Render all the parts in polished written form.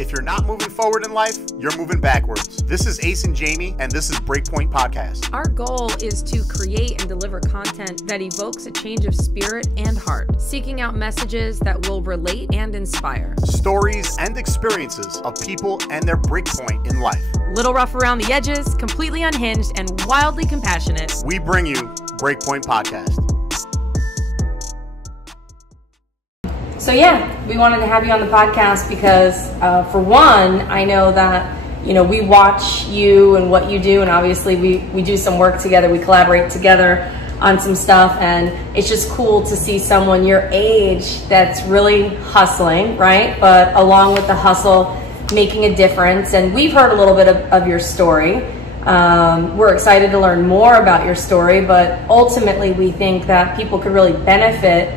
If you're not moving forward in life, you're moving backwards. This is Ace and Jamie, and this is Breakpoint Podcast. Our goal is to create and deliver content that evokes a change of spirit and heart, seeking out messages that will relate and inspire. Stories and experiences of people and their breakpoint in life. Little rough around the edges, completely unhinged, and wildly compassionate. We bring you Breakpoint Podcast. So yeah, we wanted to have you on the podcast because for one, I know that, you know, we watch you and what you do, and obviously we do some work together, we collaborate together on some stuff, and it's just cool to see someone your age that's really hustling, right? But along with the hustle, making a difference. And we've heard a little bit of your story. We're excited to learn more about your story, but ultimately we think that people could really benefit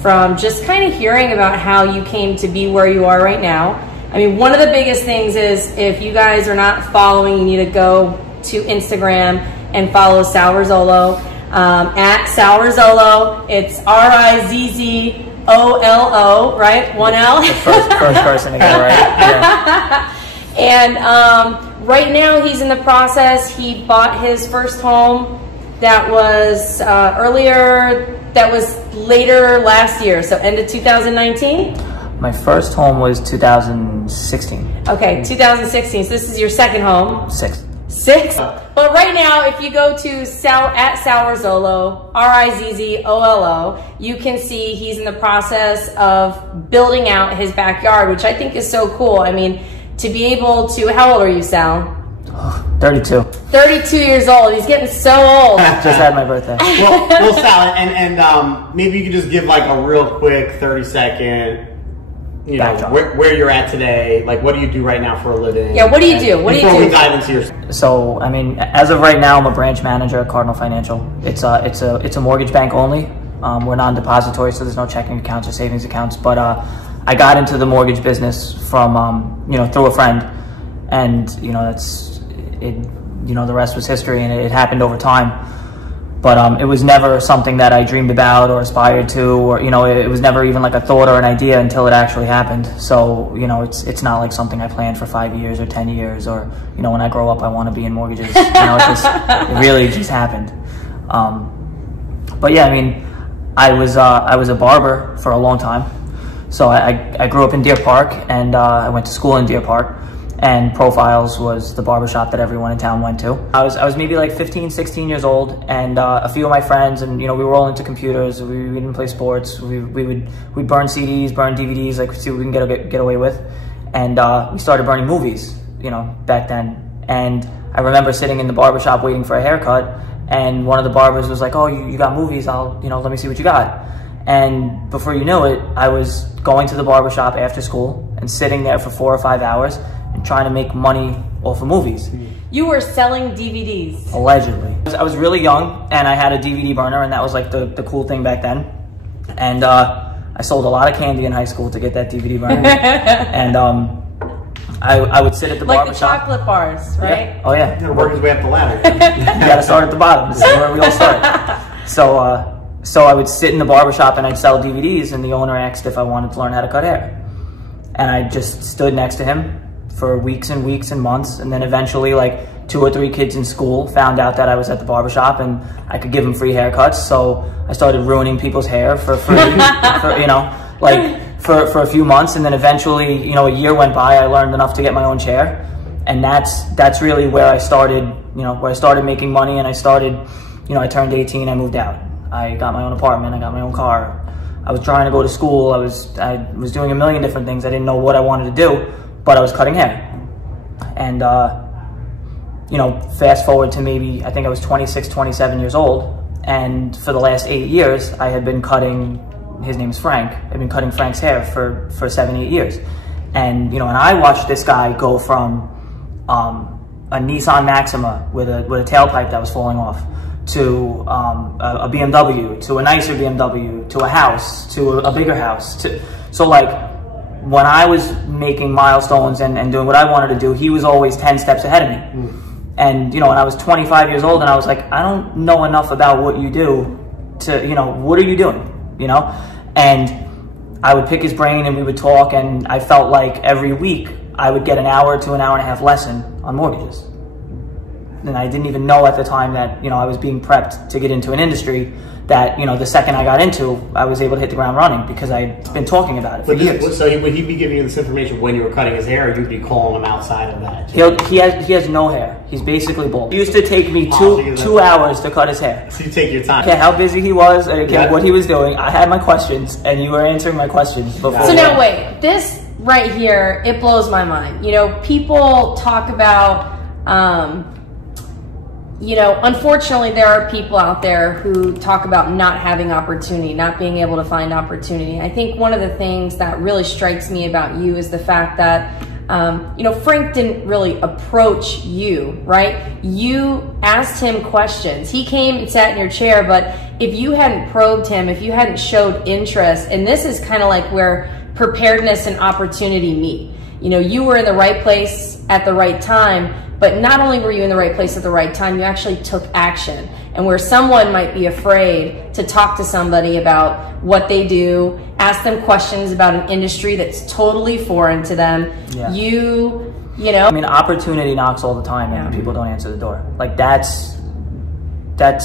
from just kind of hearing about how you came to be where you are right now. I mean, one of the biggest things is, if you guys are not following, you need to go to Instagram and follow Sal Rizzolo, at Sal Rizzolo. It's Rizzolo, right? One L. The first person to get it right. Yeah. And right now he's in the process. He bought his first home that was later last year, so end of 2019? My first home was 2016. Okay, 2016, so this is your second home. Six. But right now, if you go to Sal Rizzolo, Rizzolo, you can see he's in the process of building out his backyard, which I think is so cool. I mean, to be able to, how old are you, Sal? 32. 32 years old. He's getting so old. Just had my birthday. Well, Sal, and maybe you could just give like a real quick 30-second, you know, where you're at today. Like, what do you do right now for a living? Yeah, what do you do? Before we dive into your... So, I mean, as of right now, I'm a branch manager at Cardinal Financial. It's a mortgage bank only. We're non-depository, so there's no checking accounts or savings accounts. But I got into the mortgage business from, you know, through a friend, and you know, the rest was history, and it happened over time. But it was never something that I dreamed about or aspired to, or, you know, it was never even like a thought or an idea until it actually happened. So, you know, it's not like something I planned for 5 years or 10 years, or, you know, when I grow up I want to be in mortgages. You know, it really just happened. But yeah, I mean, I was a barber for a long time. So I grew up in Deer Park, and I went to school in Deer Park. And Profiles was the barbershop that everyone in town went to. I was maybe like 15, 16 years old, and a few of my friends, and you know, we were all into computers. We didn't play sports. We'd burn CDs, burn DVDs, like see what we can get away with. And we started burning movies, you know, back then. And I remember sitting in the barbershop waiting for a haircut, and one of the barbers was like, "Oh, you got movies? Let me see what you got." And before you knew it, I was going to the barbershop after school and sitting there for 4 or 5 hours and trying to make money off of movies. You were selling DVDs. Allegedly. I was really young, and I had a DVD burner, and that was like the cool thing back then. And I sold a lot of candy in high school to get that DVD burner. And I would sit at the barbershop. Like the chocolate bars, right? Yeah. Oh yeah. You gotta work his way up the ladder. You gotta start at the bottom. This is where we all start. So I would sit in the barbershop and I'd sell DVDs, and the owner asked if I wanted to learn how to cut hair. And I just stood next to him for weeks and weeks and months, and then eventually like 2 or 3 kids in school found out that I was at the barbershop and I could give them free haircuts. So I started ruining people's hair for free, for a few months, and then eventually, you know, a year went by, I learned enough to get my own chair. And that's really where I started, you know, where I started making money, and I started, you know, I turned 18, I moved out. I got my own apartment, I got my own car. I was trying to go to school, I was doing a million different things. I didn't know what I wanted to do, but I was cutting hair. And, you know, fast forward to maybe, I think I was 26, 27 years old, and for the last 8 years, I had been cutting, his name's Frank, I've been cutting Frank's hair for 7, 8 years. And, you know, and I watched this guy go from a Nissan Maxima with a tailpipe that was falling off, to a BMW, to a nicer BMW, to a house, to a bigger house. So like, when I was making milestones and doing what I wanted to do, he was always 10 steps ahead of me. And, you know, when I was 25 years old, and I was like, I don't know enough about what you do to, you know, what are you doing, you know? And I would pick his brain and we would talk, and I felt like every week I would get an hour to an hour and a half lesson on mortgages. And I didn't even know at the time that, you know, I was being prepped to get into an industry that, you know, the second I got into, I was able to hit the ground running because I'd been talking about it for years. So would he be giving you this information when you were cutting his hair, or you'd be calling him outside of that? He has no hair. He's basically bald. It used to take me two hours to cut his hair. So you take your time. I don't care how busy he was, I didn't care what he was doing. I had my questions, and you were answering my questions before. So now wait, this right here, it blows my mind. You know, people talk about, you know, unfortunately, there are people out there who talk about not having opportunity, not being able to find opportunity. I think one of the things that really strikes me about you is the fact that, you know, Frank didn't really approach you, right? You asked him questions. He came and sat in your chair, but if you hadn't probed him, if you hadn't showed interest, and this is kind of like where preparedness and opportunity meet. You know, you were in the right place at the right time, but not only were you in the right place at the right time, you actually took action. And where someone might be afraid to talk to somebody about what they do, ask them questions about an industry that's totally foreign to them, you know. I mean, opportunity knocks all the time and people don't answer the door. Like that's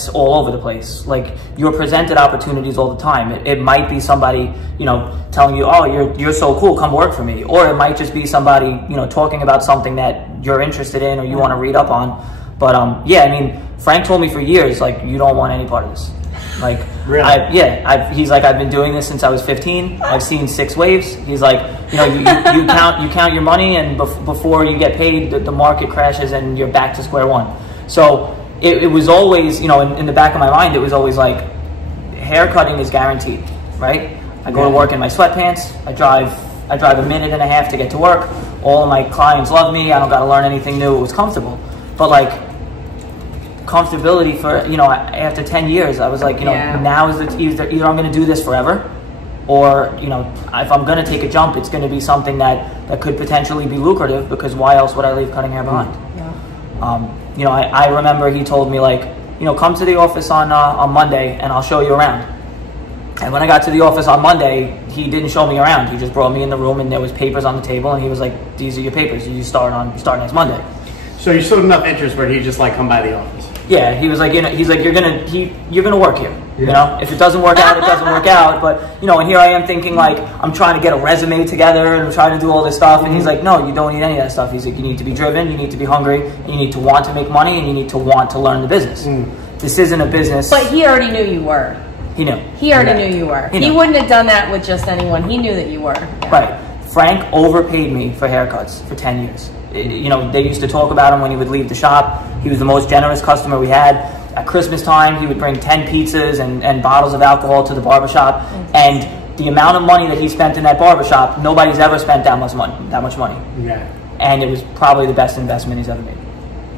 all over the place. Like you're presented opportunities all the time. It might be somebody, you know, telling you, oh, you're so cool, come work for me. Or it might just be somebody, you know, talking about something that you're interested in or you want to read up on. But yeah, I mean, Frank told me for years, like, you don't want any part of this. Like, really? He's like, I've been doing this since I was 15. I've seen 6 waves. He's like, you know, you count your money, and before you get paid, the market crashes and you're back to square one. So it was always, you know, in the back of my mind, it was always like, haircutting is guaranteed, right? I go to work in my sweatpants. I drive a minute and a half to get to work. All of my clients love me. I don't got to learn anything new. It was comfortable. But like, comfortability for, you know, after 10 years, I was like, you know, now is either I'm going to do this forever, or, you know, if I'm going to take a jump, it's going to be something that could potentially be lucrative, because why else would I leave cutting hair behind? You know, I remember he told me, like, you know, come to the office on Monday and I'll show you around. And when I got to the office on Monday, he didn't show me around. He just brought me in the room and there was papers on the table, and he was like, these are your papers. You start next Monday. So you showed enough interest where he just like, come by the office. Yeah, he was like, you know, he's like, you're gonna work here. You know, if it doesn't work out, it doesn't work out. But, you know, and here I am thinking, like, I'm trying to get a resume together and I'm trying to do all this stuff. And he's like, no, you don't need any of that stuff. He's like, you need to be driven, you need to be hungry, and you need to want to make money, and you need to want to learn the business. This isn't a business. But he already knew you were. He knew. He already knew you were. He wouldn't have done that with just anyone. He knew that you were. Right. Frank overpaid me for haircuts for 10 years. You know, they used to talk about him when he would leave the shop. He was the most generous customer we had. At Christmas time, he would bring 10 pizzas and bottles of alcohol to the barbershop. And the amount of money that he spent in that barbershop, nobody's ever spent that much money. Yeah. And it was probably the best investment he's ever made.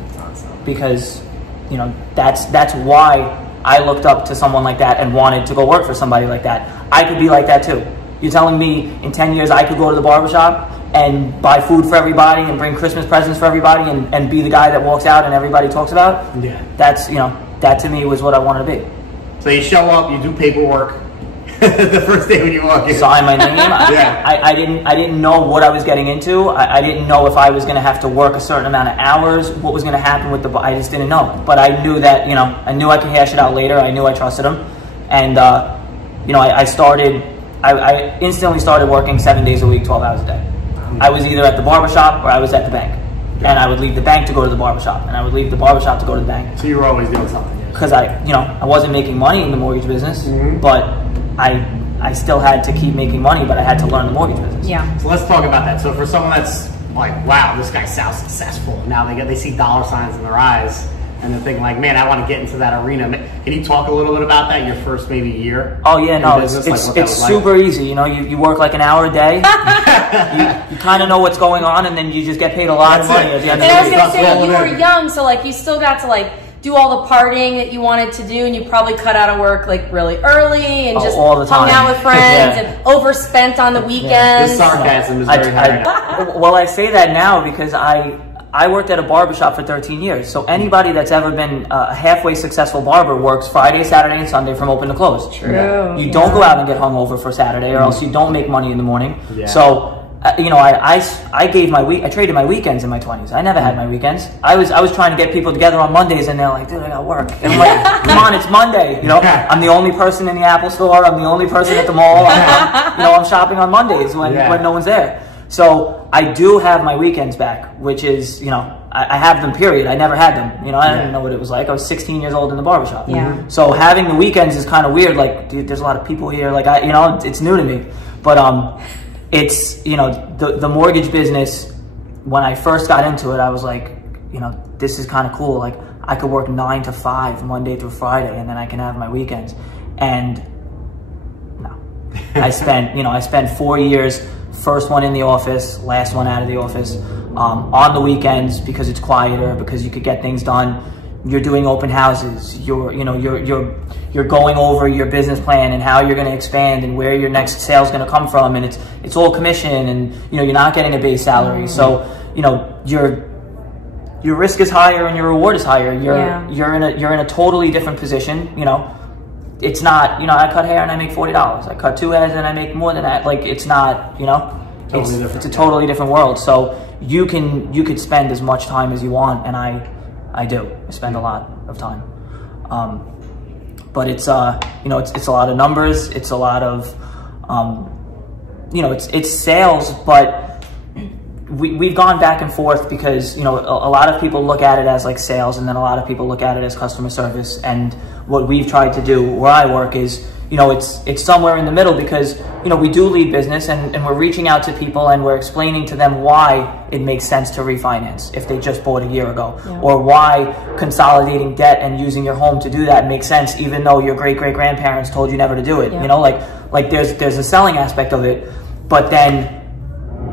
That's awesome. Because, you know, that's why I looked up to someone like that and wanted to go work for somebody like that. I could be like that too. You're telling me in 10 years I could go to the barbershop and buy food for everybody and bring Christmas presents for everybody and be the guy that walks out and everybody talks about? Yeah. That's, you know, that to me was what I wanted to be. So you show up, you do paperwork the first day when you walk in. Sign my name. I didn't know what I was getting into. I didn't know if I was going to have to work a certain amount of hours, what was going to happen with I just didn't know. But I knew that, you know, I knew I could hash it out later. I knew I trusted him. And, you know, I instantly started working 7 days a week, 12 hours a day. I was either at the barbershop or I was at the bank. And I would leave the bank to go to the barbershop, and I would leave the barbershop to go to the bank. So you were always doing something. Because I wasn't making money in the mortgage business, but I still had to keep making money, but I had to learn the mortgage business. Yeah. So let's talk about that. So for someone that's like, wow, this guy sounds successful. Now they see dollar signs in their eyes, and they're thinking like, man, I want to get into that arena. Can you talk a little bit about that, your first maybe year? Oh yeah, no, it's super easy. You know, you work like an hour a day. you kind of know what's going on, and then you just get paid a lot of money at the end of the week. And week. I was going to say, you were young, so like you still got to like do all the partying that you wanted to do, and you probably cut out of work like really early and just hung out with friends and overspent on the weekends. The sarcasm is very high. Well, I say that now because I I worked at a barbershop for 13 years. So anybody that's ever been a halfway successful barber works Friday, Saturday, and Sunday from open to close. True. You don't go out and get hungover for Saturday, or else you don't make money in the morning. Yeah. So, you know, I traded my weekends in my 20s. I never had my weekends. I was trying to get people together on Mondays, and they're like, dude, I got work. And I'm like, come on, it's Monday. You know, I'm the only person in the Apple store. I'm the only person at the mall. I'm shopping on Mondays when no one's there. So I do have my weekends back, which is, you know, I have them, period. I never had them. You know, I didn't know what it was like. I was 16 years old in the barbershop. Yeah. So having the weekends is kind of weird. Like, dude, there's a lot of people here. Like, it's new to me. But it's, you know, the mortgage business, when I first got into it, I was like, you know, this is kind of cool. Like, I could work 9 to 5 Monday through Friday, and then I can have my weekends. And no, I spent 4 years, first one in the office, last one out of the office, on the weekends, because it's quieter, because you could get things done. You're doing open houses. You're going over your business plan and how you're going to expand and where your next sale is going to come from, and it's all commission, and you know, you're not getting a base salary. So, you know, your risk is higher and your reward is higher. You're in a totally different position. You know, it's not, you know, I cut hair and I make $40. I cut 2 heads and I make more than that. Like, it's not, you know, it's a totally different world. So you could spend as much time as you want, and I do. I spend a lot of time. But it's, you know, it's a lot of numbers. It's a lot of, you know, it's sales, but we've gone back and forth because, you know, a lot of people look at it as like sales, and then a lot of people look at it as customer service. And what we've tried to do where I work is, you know, it's somewhere in the middle, because, you know, we do lead business, and we're reaching out to people and we're explaining to them why it makes sense to refinance if they just bought a year ago, or why consolidating debt and using your home to do that makes sense, even though your great-great-grandparents told you never to do it. You know, like there's a selling aspect of it, but then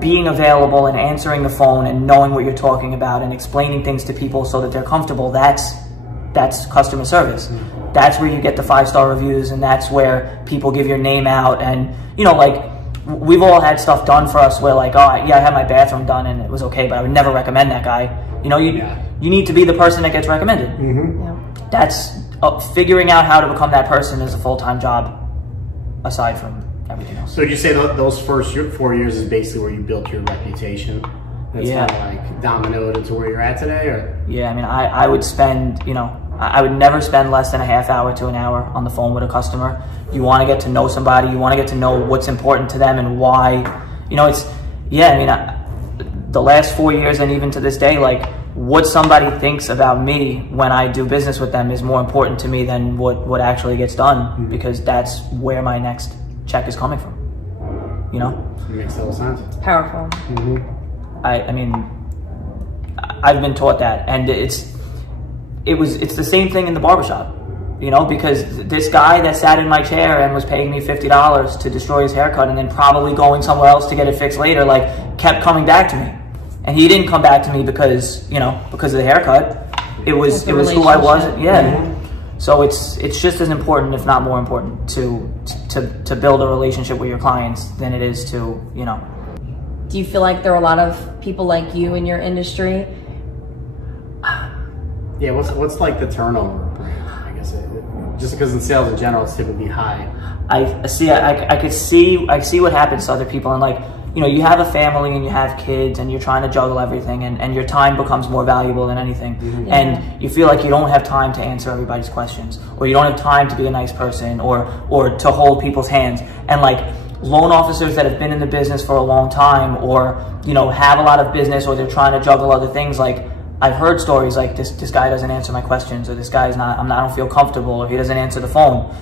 being available and answering the phone and knowing what you're talking about and explaining things to people so that they're comfortable, that's customer service. That's where you get the 5-star reviews, and that's where people give your name out. And, you know, like, we've all had stuff done for us where, like, oh, yeah, I had my bathroom done and it was okay, but I would never recommend that guy. You know, you need to be the person that gets recommended. That's figuring out how to become that person is a full-time job aside from everything else. So would you say those first 4 years is basically where you built your reputation? That's kind of like dominoed into where you're at today? Or? Yeah, I mean, I would spend, you know, I would never spend less than a half hour to an hour on the phone with a customer. You want to get to know somebody. You want to get to know what's important to them and why. You know, it's, I mean, the last 4 years and even to this day, like, what somebody thinks about me when I do business with them is more important to me than what actually gets done, because that's where my next check is coming from. You know? It makes total sense. It's powerful. I mean, I've been taught that, and it's the same thing in the barbershop, you know, because this guy that sat in my chair and was paying me $50 to destroy his haircut and then probably going somewhere else to get it fixed later, like, kept coming back to me. And he didn't come back to me because, you know, because of the haircut. It was who I was. So it's just as important, if not more important, to build a relationship with your clients than it is to, you know. Do you feel like there are a lot of people like you in your industry? Yeah, what's like the turnover? I guess just because in sales in general it's typically high. I see what happens to other people, and, like, you know, you have a family and you have kids and you're trying to juggle everything, and your time becomes more valuable than anything. And you feel like you don't have time to answer everybody's questions, or you don't have time to be a nice person, or to hold people's hands. And, like, loan officers that have been in the business for a long time, or, you know, have a lot of business, or they're trying to juggle other things, like, I've heard stories like this guy doesn't answer my questions, or this guy's I don't feel comfortable, or he doesn't answer the phone.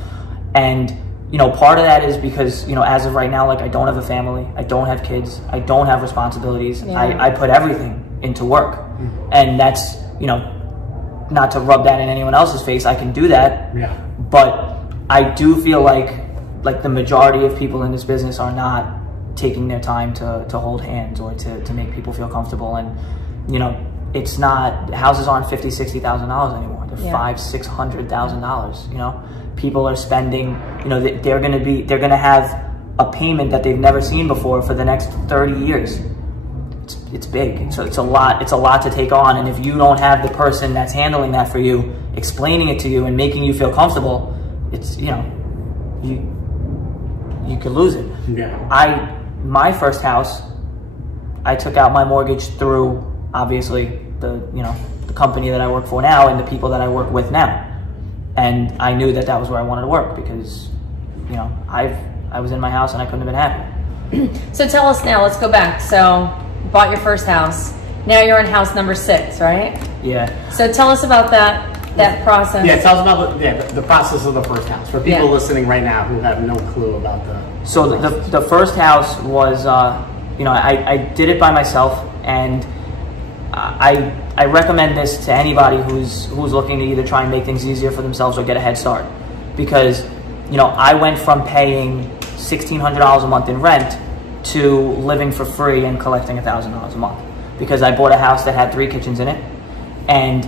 And, you know, part of that is because, you know, as of right now, like, I don't have a family, I don't have kids, I don't have responsibilities. I put everything into work. And that's, you know, not to rub that in anyone else's face, I can do that. But I do feel like the majority of people in this business are not taking their time to hold hands or to make people feel comfortable. And, you know, it's not, houses aren't $50,000, $60,000 anymore. They're $500,000, $600,000. You know, people are spending, you know, they're gonna have a payment that they've never seen before for the next 30 years. it's big. So it's a lot to take on. And if you don't have the person that's handling that for you, explaining it to you and making you feel comfortable, it's, you could lose it. Yeah. My first house, I took out my mortgage through, obviously, the company that I work for now and the people that I work with now. And I knew that was where I wanted to work because, I was in my house and I couldn't have been happier. So tell us now, let's go back. So bought your first house. Now you're in house number 6, right? Yeah. So tell us about that process. Yeah, tell us about the process of the first house for people listening right now who have no clue about the. So the first house was, I did it by myself, and I recommend this to anybody who's looking to either try and make things easier for themselves or get a head start, because I went from paying $1,600 a month in rent to living for free and collecting $1,000 a month, because I bought a house that had 3 kitchens in it. And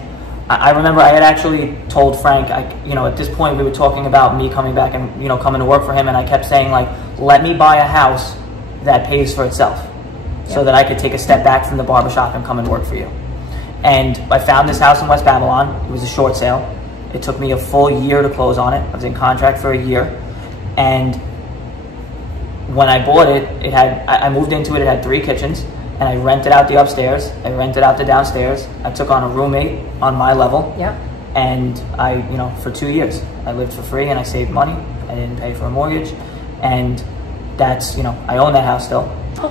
I remember I had actually told Frank, at this point we were talking about me coming back and coming to work for him, and I kept saying, like, let me buy a house that pays for itself, so that I could take a step back from the barbershop and come and work for you. And I found this house in West Babylon. It was a short sale. It took me a full year to close on it. I was in contract for a year, and when I bought it, I moved into it, it had 3 kitchens, and I rented out the upstairs, I rented out the downstairs, I took on a roommate on my level, and for 2 years, I lived for free and I saved money, I didn't pay for a mortgage, and that's, I own that house still.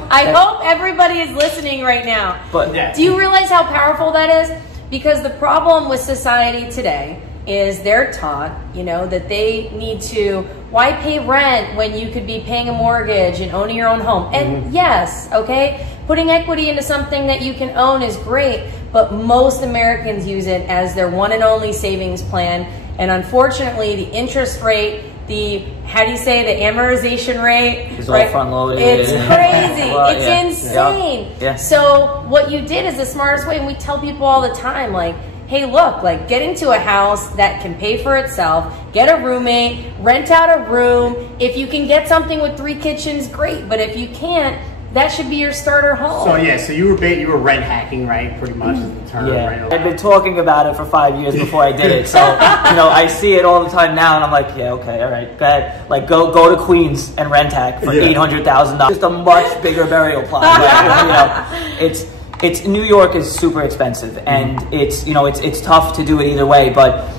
I hope everybody is listening right now. But do you realize how powerful that is? Because the problem with society today is they're taught, that they need to, why pay rent when you could be paying a mortgage and owning your own home? And yes, okay, putting equity into something that you can own is great, but most Americans use it as their one and only savings plan. And unfortunately, the interest rate, the amortization rate, it's all front loaded. It's crazy. Well, it's insane. Yeah. So what you did is the smartest way, and we tell people all the time, like, hey, look, like, get into a house that can pay for itself, get a roommate, rent out a room. If you can get something with 3 kitchens, great. But if you can't, that should be your starter home. So you were rent hacking, right? Pretty much is the term, right? I've been talking about it for 5 years before I did it. So, I see it all the time now, and I'm like, yeah, okay, all right, go ahead. Like, go to Queens and rent hack for $800,000. Just a much bigger burial plot. Right? It's New York is super expensive, and it's tough to do it either way. But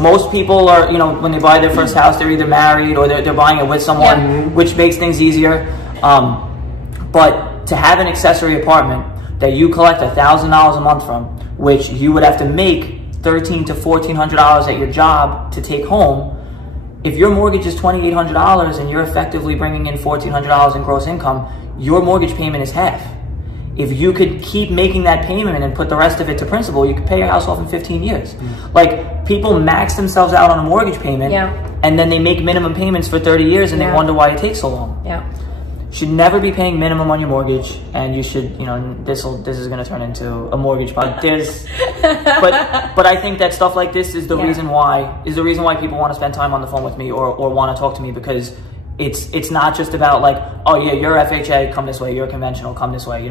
most people are when they buy their first house, they're either married or they're buying it with someone, which makes things easier. But to have an accessory apartment that you collect $1,000 a month from, which you would have to make $1,300 to $1,400 at your job to take home, if your mortgage is $2,800 and you're effectively bringing in $1,400 in gross income, your mortgage payment is half. If you could keep making that payment and put the rest of it to principal, you could pay your house off in 15 years. Like, people max themselves out on a mortgage payment, and then they make minimum payments for 30 years and they wonder why it takes so long. Should never be paying minimum on your mortgage, and you should, this is going to turn into a mortgage podcast. But I think that stuff like this is the reason why people want to spend time on the phone with me or want to talk to me, because it's not just about like, oh yeah, you're FHA, come this way, you're conventional, come this way,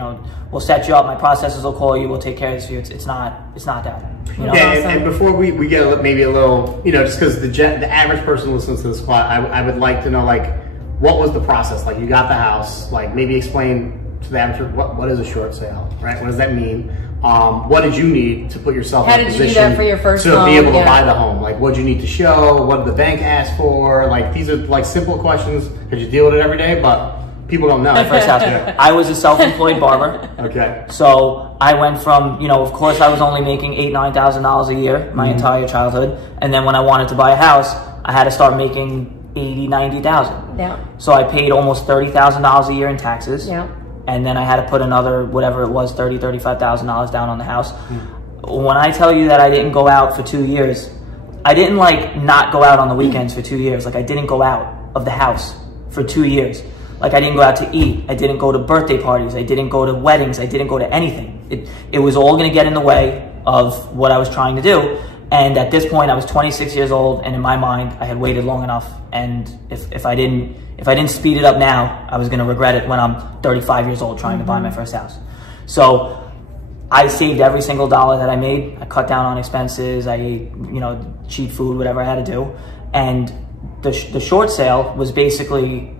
we'll set you up, my processors will call you, we'll take care of this for you. It's not that. And before we get maybe a little, just because the average person listens to this class, I would like to know, like, what was the process? Like, you got the house, like, maybe explain to the average, what is a short sale, right? What does that mean? What did you need to put yourself in a position How did you do that for your first home? To be able to buy the home? Like, what did you need to show? What did the bank ask for? Like, these are like simple questions because you deal with it every day, but people don't know. My first house, I was a self-employed barber. Okay. So I went from, of course I was only making $8,000, $9,000 a year my entire childhood. And then when I wanted to buy a house, I had to start making $80,000, $90,000. Yeah. So I paid almost $30,000 a year in taxes. Yeah. And then I had to put another, whatever it was, $30,000, $35,000 down on the house. When I tell you that I didn't go out for 2 years, I didn't like not go out on the weekends for 2 years. Like, I didn't go out of the house for 2 years. Like, I didn't go out to eat. I didn't go to birthday parties. I didn't go to weddings. I didn't go to anything. It was all going to get in the way of what I was trying to do. And at this point, I was 26 years old, and in my mind, I had waited long enough. And if I didn't speed it up now, I was going to regret it when I'm 35 years old trying to buy my first house. So I saved every single dollar that I made. I cut down on expenses. I ate, cheap food, whatever I had to do. And the short sale was basically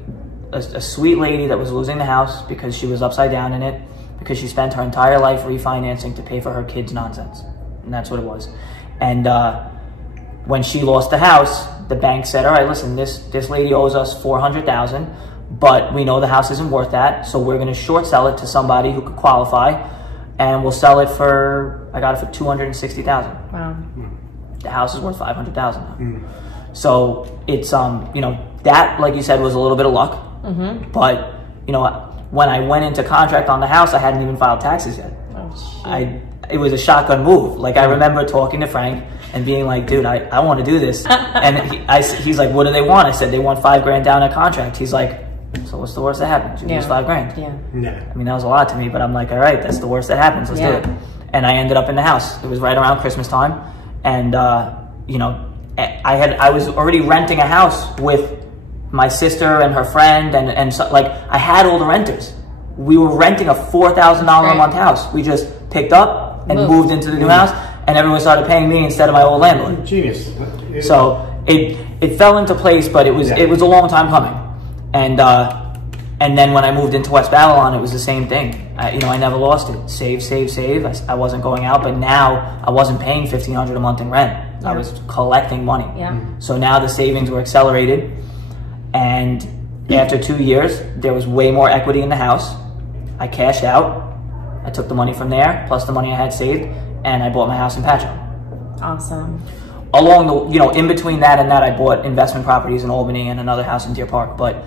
a sweet lady that was losing the house because she was upside down in it, because she spent her entire life refinancing to pay for her kids' nonsense. And that's what it was. And when she lost the house, the bank said, all right, listen, this lady owes us $400,000, but we know the house isn't worth that, so we're gonna short sell it to somebody who could qualify, and we'll sell it for, I got it for $260,000. Wow. The house is worth $500,000 now. So it's, that, like you said, was a little bit of luck. But, when I went into contract on the house, I hadn't even filed taxes yet. Oh, shit. It was a shotgun move. Like, I remember talking to Frank and being like, dude, I want to do this. And he's like, what do they want? I said, they want $5,000 down a contract. He's like, so what's the worst that happens? You lose $5,000. Yeah. I mean, that was a lot to me, but I'm like, all right, that's the worst that happens. Let's do it. And I ended up in the house. It was right around Christmas time. And, I was already renting a house with my sister and her friend, and so, like, I had all the renters. We were renting a $4,000 a month house. We just picked up and moved into the new house, and everyone started paying me instead of my old landlord. Genius. So it fell into place, but it was a long time coming. And then when I moved into West Babylon, it was the same thing. I never lost it. Save. I wasn't going out, but now I wasn't paying $1,500 a month in rent. I was collecting money. So now the savings were accelerated. And after 2 years, there was way more equity in the house. I cashed out. I took the money from there, plus the money I had saved, and I bought my house in Patchogue. Awesome. Along the, in between that and that, I bought investment properties in Albany and another house in Deer Park. But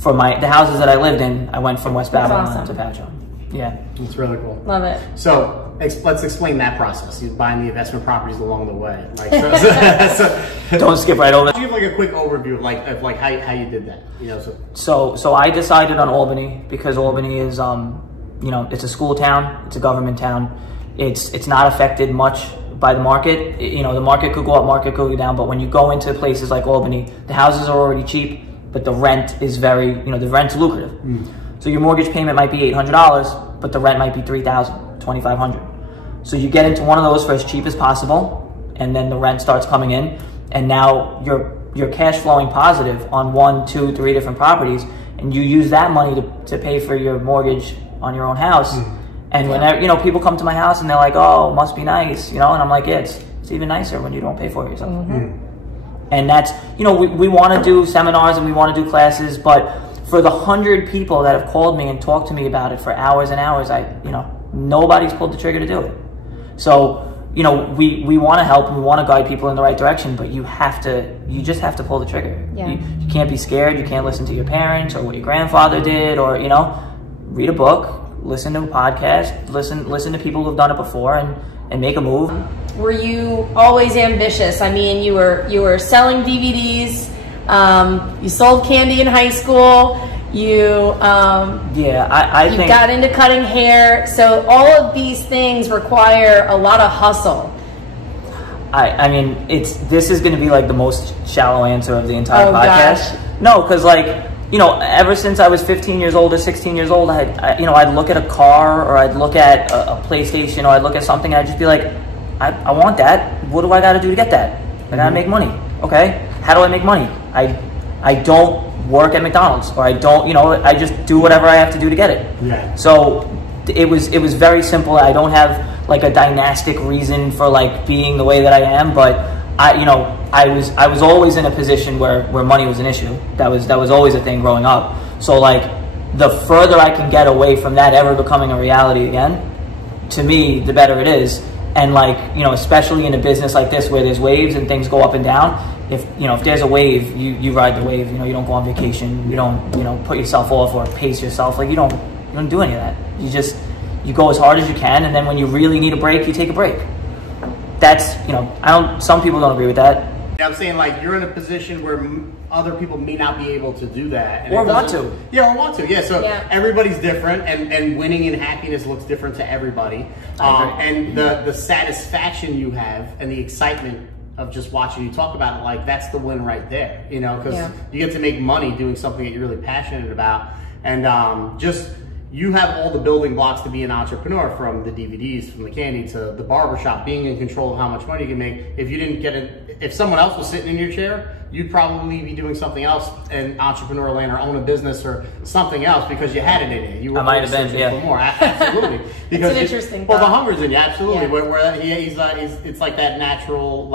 for the houses that I lived in, I went from West Babylon to Patchogue. Yeah. It's really cool. Love it. So let's explain that process. You're buying the investment properties along the way. Like, don't skip right over. Give like a quick overview of like how you did that. So I decided on Albany because Albany is it's a school town, it's a government town. It's not affected much by the market. The market could go up, market could go down, but when you go into places like Albany, the houses are already cheap, but the rent is very, the rent's lucrative. So your mortgage payment might be $800, but the rent might be $3,000, $2,500. So you get into one of those for as cheap as possible, and then the rent starts coming in, and now you're cash flowing positive on 1, 2, 3 different properties, and you use that money to pay for your mortgage on your own house. And whenever people come to my house and they're like, oh, it must be nice, and I'm like, yeah, it's even nicer when you don't pay for it yourself. And that's, we want to do seminars and we want to do classes, but for the 100 people that have called me and talked to me about it for hours and hours, nobody's pulled the trigger to do it. So, we want to help and we want to guide people in the right direction, but you just have to pull the trigger. You can't be scared. You can't listen to your parents or what your grandfather did, or, read a book, listen to a podcast, listen to people who've done it before, and make a move. Were you always ambitious? I mean, you were selling DVDs, you sold candy in high school, you think got into cutting hair. So all of these things require a lot of hustle. I mean, this is going to be like the most shallow answer of the entire podcast. Gosh. No, because ever since I was 15 years old or 16 years old, I'd look at a car, or I'd look at a PlayStation, or I'd look at something, and I'd just be like, I want that. What do I got to do to get that? I got to make money. Okay, how do I make money? I don't work at McDonald's, or I don't, I just do whatever I have to do to get it. So it was very simple. I don't have like a dynastic reason for like being the way that I am, but I was always in a position where money was an issue. That was always a thing growing up. So like the further I can get away from that ever becoming a reality again, to me, the better it is. And like, especially in a business like this where there's waves and things go up and down, if there's a wave, you ride the wave. You don't go on vacation. You don't put yourself off or pace yourself. Like you don't do any of that. You go as hard as you can, and then when you really need a break, you take a break. That's, some people don't agree with that. I'm saying, like, you're in a position where other people may not be able to do that. And or want to. Yeah, or want to. Yeah, so everybody's different, and winning and happiness looks different to everybody. And the satisfaction you have and the excitement of just watching you talk about it, like, that's the win right there, because you get to make money doing something that you're really passionate about. And you have all the building blocks to be an entrepreneur, from the DVDs, from the candy to the barbershop, being in control of how much money you can make. If you didn't get it, if someone else was sitting in your chair, you'd probably be doing something else in entrepreneur land, or own a business or something else, because you had it in you. You were I might have been, yeah. For more. Absolutely. Because it's an interesting well, the thought. hunger's in you, absolutely. Yeah. Where he's it's like that natural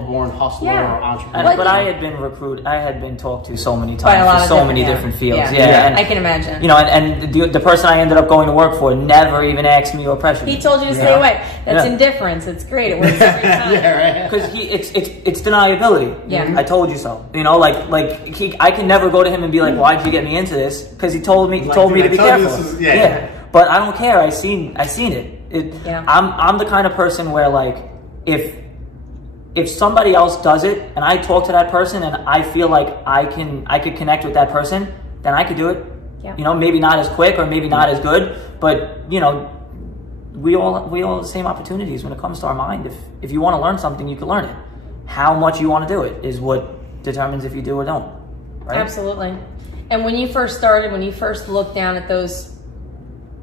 born hustler Yeah. or entrepreneur. But I had been recruited, I had been talked to so many By a times lot for of so many yeah. different fields. Yeah. And, I can imagine. You know, and the person I ended up going to work for never even asked me or pressured me. He told you to stay away. That's indifference. It's great. It works every time. Yeah, right. Because it's deniability. Yeah. I told you so. You know, I can never go to him and be like, "Why'd you get me into this?" Because he told me to be careful. But I don't care. I seen it. I'm the kind of person where, like, if somebody else does it and I talk to that person and I feel like I could connect with that person, then I could do it. Yeah. You know, maybe not as quick or maybe not as good, but you know, we all have the same opportunities when it comes to our mind. If you want to learn something, you can learn it. How much you want to do it is what determines if you do or don't. Right? Absolutely. And when you first started, when you first looked down at those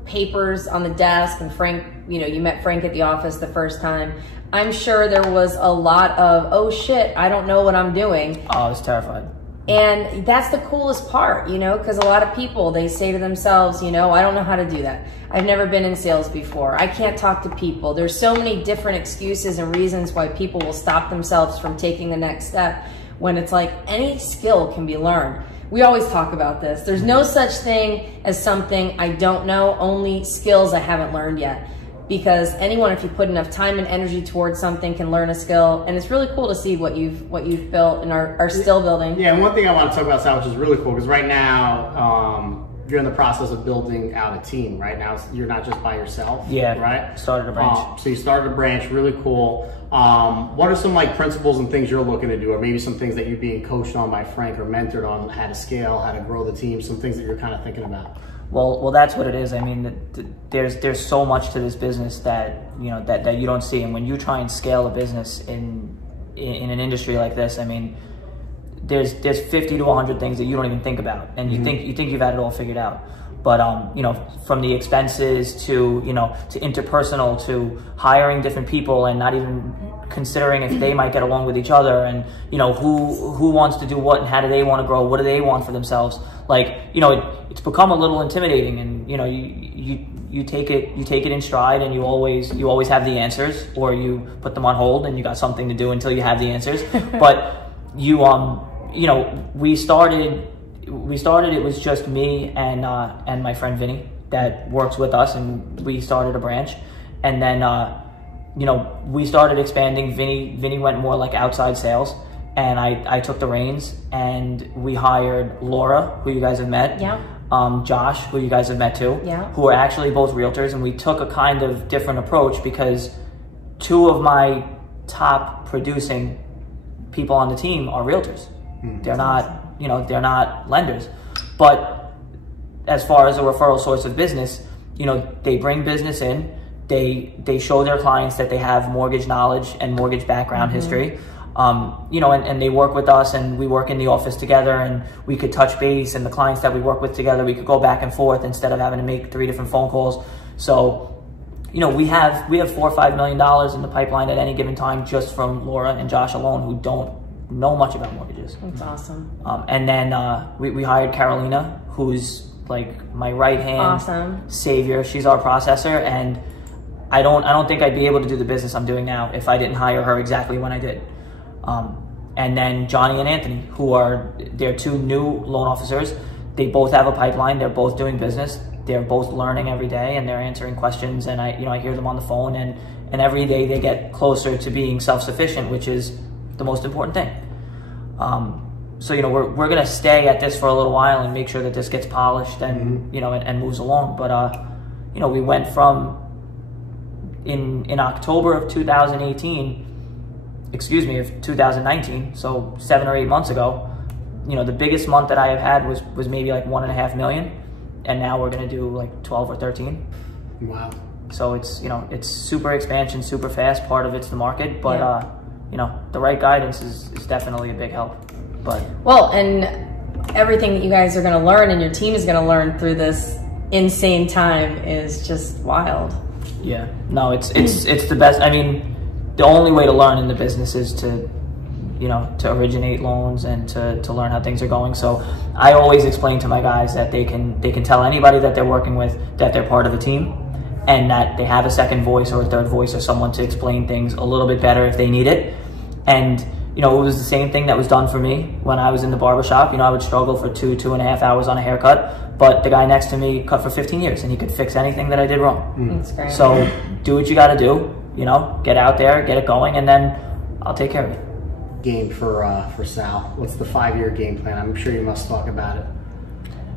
papers on the desk, and Frank, you know, you met Frank at the office the first time, I'm sure there was a lot of, oh shit, I don't know what I'm doing. Oh, I was terrified. And that's the coolest part, you know, because a lot of people, they say to themselves, you know, I don't know how to do that. I've never been in sales before. I can't talk to people. There's so many different excuses and reasons why people will stop themselves from taking the next step, when it's like any skill can be learned. We always talk about this. There's no such thing as something I don't know, only skills I haven't learned yet. Because anyone, if you put enough time and energy towards something, can learn a skill. And it's really cool to see what you've built and are still building. Yeah, and one thing I want to talk about, Sal, which is really cool, because right now you're in the process of building out a team. Right now, you're not just by yourself. Yeah, right. Started a branch. So you started a branch, really cool. What are some like principles and things you're looking to do, or maybe some things that you're being coached on by Frank or mentored on how to scale, how to grow the team, some things that you're kind of thinking about? Well, that's what it is. I mean, there's so much to this business that that you don't see, and when you try and scale a business in an industry like this, I mean, there's 50 to 100 things that you don't even think about, and you think you've had it all figured out. But you know, from the expenses to to interpersonal, to hiring different people and not even considering if they might get along with each other, and who wants to do what and how do they want to grow, what do they want for themselves. Like, it's become a little intimidating, and you take it in stride, and you always have the answers, or you put them on hold and you got something to do until you have the answers. But we started, it was just me and my friend Vinny that works with us, and we started a branch. And then we started expanding. Vinny went more like outside sales, and I took the reins, and we hired Laura, who you guys have met. Yeah. Josh, who you guys have met too. Yeah. Who are actually both realtors, and we took a kind of different approach because two of my top producing people on the team are realtors. They're not, they're not lenders. But as far as a referral source of business, they bring business in. They show their clients that they have mortgage knowledge and mortgage background history. And they work with us, and we work in the office together, and we could touch base, and the clients that we work with together, we could go back and forth instead of having to make 3 different phone calls. So, we have $4 or $5 million in the pipeline at any given time, just from Laura and Josh alone, who don't know much about mortgages. That's awesome. And then we hired Carolina, who's like my right hand savior. She's our processor, and I don't think I'd be able to do the business I'm doing now if I didn't hire her exactly when I did. And then Johnny and Anthony, they're two new loan officers. They both have a pipeline. They're both doing business. They're both learning every day, and they're answering questions. And I hear them on the phone, and every day they get closer to being self-sufficient, which is the most important thing. So we're gonna stay at this for a little while and make sure that this gets polished and and moves along. But we went from in October of 2018. Excuse me, of 2019, so 7 or 8 months ago, the biggest month that I have had was maybe like 1.5 million, and now we're gonna do like 12 or 13. Wow. So it's it's super expansion, super fast. Part of it's the market, but the right guidance is definitely a big help. But and everything that you guys are going to learn and your team is going to learn through this insane time is just wild. Yeah, no, it's the best. I mean, the only way to learn in the business is to, you know, to originate loans and to learn how things are going. So I always explain to my guys that they can tell anybody that they're working with that they're part of a team, and that they have a second voice or a third voice or someone to explain things a little bit better if they need it. And you know, it was the same thing that was done for me when I was in the barbershop. You know, I would struggle for 2.5 hours on a haircut, but the guy next to me cut for 15 years and he could fix anything that I did wrong. That's great. So do what you got to do, you know, get out there, get it going, and then I'll take care of it. Game for Sal. What's the 5-year game plan? I'm sure you must talk about it.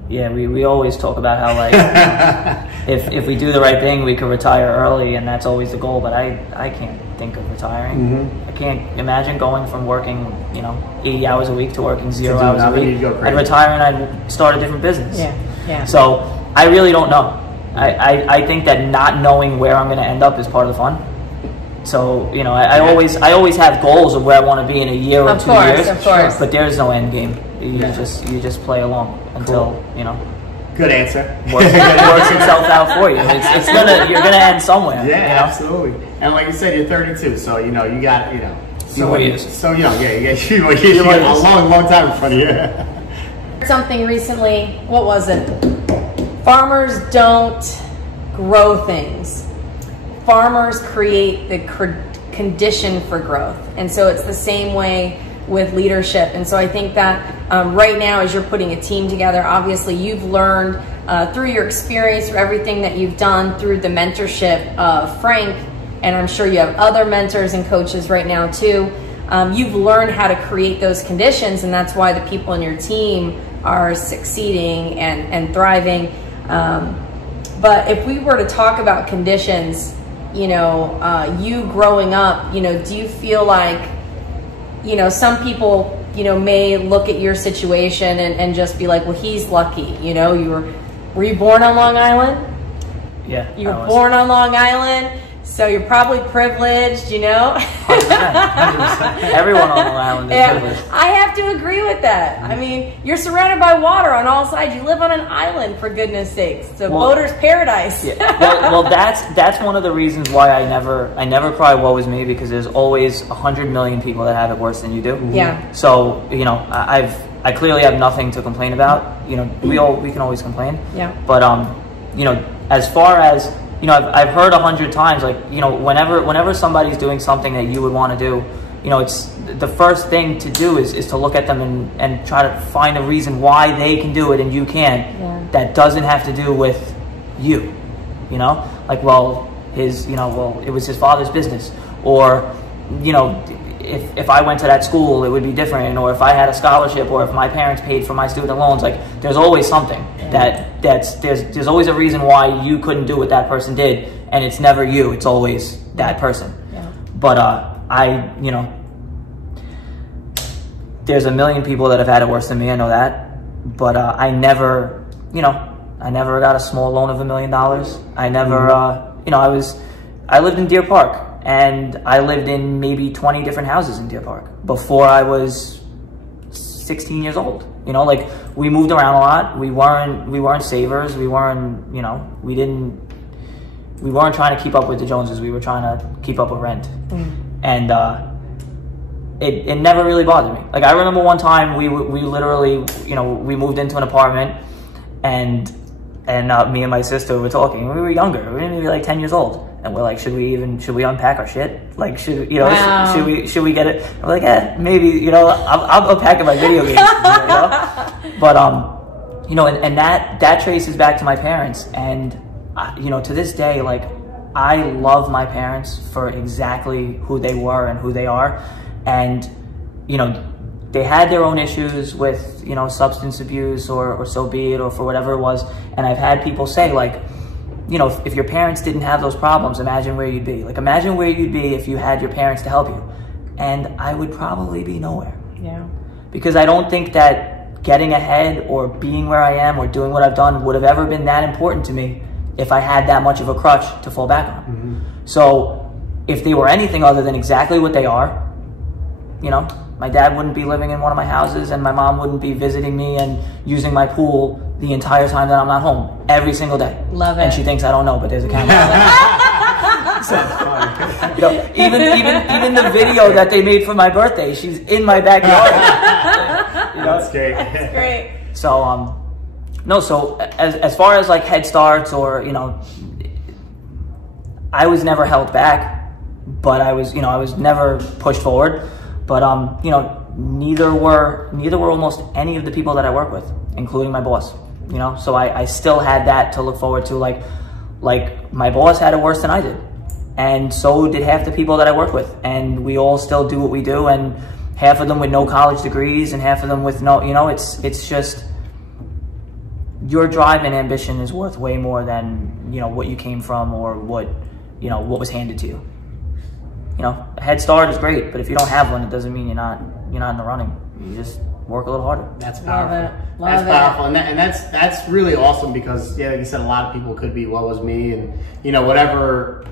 Yeah, we always talk about how, like, if we do the right thing, we could retire early, and that's always the goal, but I can't think of retiring. I can't imagine going from working, you know, 80 hours a week to working 0 hours a week. I'd retire and I'd start a different business. Yeah. So I really don't know. I think that not knowing where I'm going to end up is part of the fun. So, you know, I always have goals of where I want to be in a year or 2 years. Of course. But there's no end game. You just play along until, you know. Good answer. Works itself out for you. You're gonna end somewhere. Yeah, you know? Absolutely. And like you said, you're 32, so you know you got so young. Yeah, you got a long time in front of you. Something recently. What was it? Farmers don't grow things. Farmers create the condition for growth, and so it's the same way with leadership. And so I think that right now, as you're putting a team together, obviously you've learned through your experience, through everything that you've done, through the mentorship of Frank, and I'm sure you have other mentors and coaches right now too. You've learned how to create those conditions, and that's why the people in your team are succeeding and thriving. But if we were to talk about conditions, you know, you growing up, you know, do you feel like, you know, some people, you know, may look at your situation and just be like, well, he's lucky. You know, were you born on Long Island? Yeah. You were born on Long Island, so you're probably privileged, you know? 100%. Everyone on Long Island is privileged. I have to agree with that. I mean, you're surrounded by water on all sides. You live on an island, for goodness sakes. It's a boater's paradise. Yeah. Well, that's one of the reasons why I never cry woe is me, because there's always 100 million people that have it worse than you do. Yeah. So, you know, I clearly have nothing to complain about. You know, we can always complain. Yeah. But you know, as far as, you know, I've heard 100 times, like, you know, whenever somebody's doing something that you would want to do, you know, it's the first thing to do is to look at them and try to find a reason why they can do it and you can't. Yeah. That doesn't have to do with you, you know, like, well, it was his father's business, or, you know, if I went to that school, it would be different, or if I had a scholarship, or if my parents paid for my student loans. Like, there's always something there's always a reason why you couldn't do what that person did, and it's never you, it's always that person. Yeah. But you know, there's a million people that have had it worse than me, I know that, but I never got a small loan of $1 million. I never you know, I lived in Deer Park, and I lived in maybe 20 different houses in Deer Park before I was 16 years old. You know, like, we moved around a lot. We weren't savers. We weren't, you know, we weren't trying to keep up with the Joneses. We were trying to keep up with rent. And it never really bothered me. Like, I remember one time we literally, you know, we moved into an apartment, and me and my sister were talking. We were younger. We were maybe like 10 years old. And we're like, should we unpack our shit? Like, should we get it? I'm like, maybe, you know, I'm unpacking my video games, you know? But, you know, and that traces back to my parents. And, you know, to this day, like, I love my parents for exactly who they were and who they are. And, you know, they had their own issues with, you know, substance abuse or so be it, or for whatever it was. And I've had people say, like, you know, if your parents didn't have those problems, imagine where you'd be. Like, imagine where you'd be if you had your parents to help you. And I would probably be nowhere. Yeah. Because I don't think that getting ahead or being where I am or doing what I've done would have ever been that important to me if I had that much of a crutch to fall back on. So if they were anything other than exactly what they are, you know, My dad wouldn't be living in one of my houses, and my mom wouldn't be visiting me and using my pool the entire time that I'm not home, every single day. Love it. And she thinks I don't know, but there's a camera. So, you know, even the video that they made for my birthday, she's in my backyard. You know? That's great. That's great. So no, so as far as like Head Starts, or, you know, I was never held back, but I was never pushed forward. But you know, neither were almost any of the people that I work with, including my boss. You know, so I still had that to look forward to. Like my boss had it worse than I did, and so did half the people that I work with, and we all still do what we do, and half of them with no college degrees, and half of them with no, you know, it's just, your drive and ambition is worth way more than, you know, what you came from, or what, you know, what was handed to you. You know, a head start is great, but if you don't have one, it doesn't mean you're not in the running. You just work a little harder. That's powerful. Love it. That's powerful, and that's really awesome, because, yeah, like you said, a lot of people could be, what was me, and, you know, whatever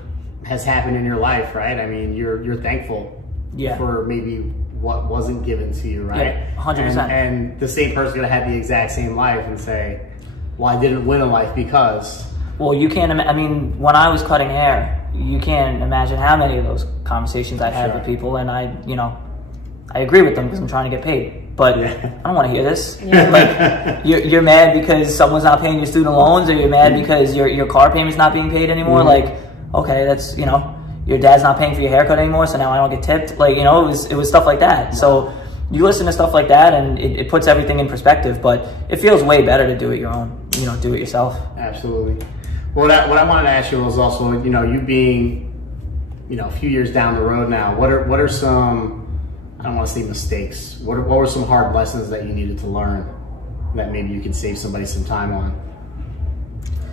has happened in your life, right? I mean, you're thankful, Yeah, for maybe what wasn't given to you, right? Yeah, 100%. And the same person's gonna have the exact same life and say, well, I didn't win in life because. Well, you can't. I mean, when I was cutting hair, you can't imagine how many of those conversations I'd had with people, and I agree with them because I'm trying to get paid. But I don't want to hear this. Yeah. Like, you're mad because someone's not paying your student loans, or you're mad because your car payment's not being paid anymore. Like, okay, that's, you know, your dad's not paying for your haircut anymore, so now I don't get tipped. Like, you know, it was stuff like that. So you listen to stuff like that, and it puts everything in perspective. But it feels way better to do it your own. You know, do it yourself. Absolutely. Well, what I wanted to ask you was also, you know, you being, you know, a few years down the road now, what are some, I don't want to say mistakes, what were some hard lessons that you needed to learn that maybe you could save somebody some time on?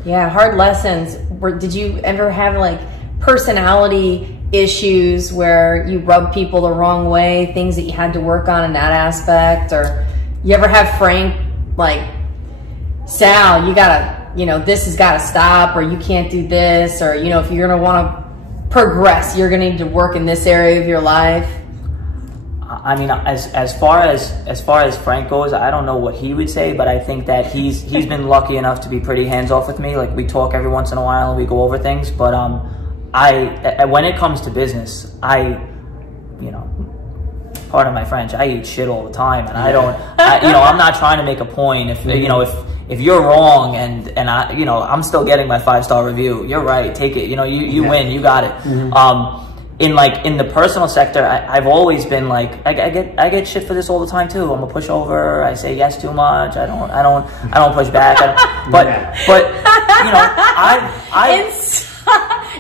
Yeah, hard lessons. Did you ever have like personality issues where you rub people the wrong way, things that you had to work on in that aspect? Or you ever have Frank like, Sal, you gotta, you know, this has got to stop, or you can't do this, or, you know, if you're going to want to progress, you're going to need to work in this area of your life? I mean, as far as Frank goes, I don't know what he would say, but I think that he's been lucky enough to be pretty hands off with me. Like, we talk every once in a while and we go over things, but when it comes to business, you know, pardon my French, I eat shit all the time, and you know, I'm not trying to make a point. If you know, if you're wrong, and I, you know, I'm still getting my 5-star review, you're right, take it. You know, you win, you got it. In the personal sector, I've always been like, I get shit for this all the time too. I'm a pushover. I say yes too much. I don't push back. But you know,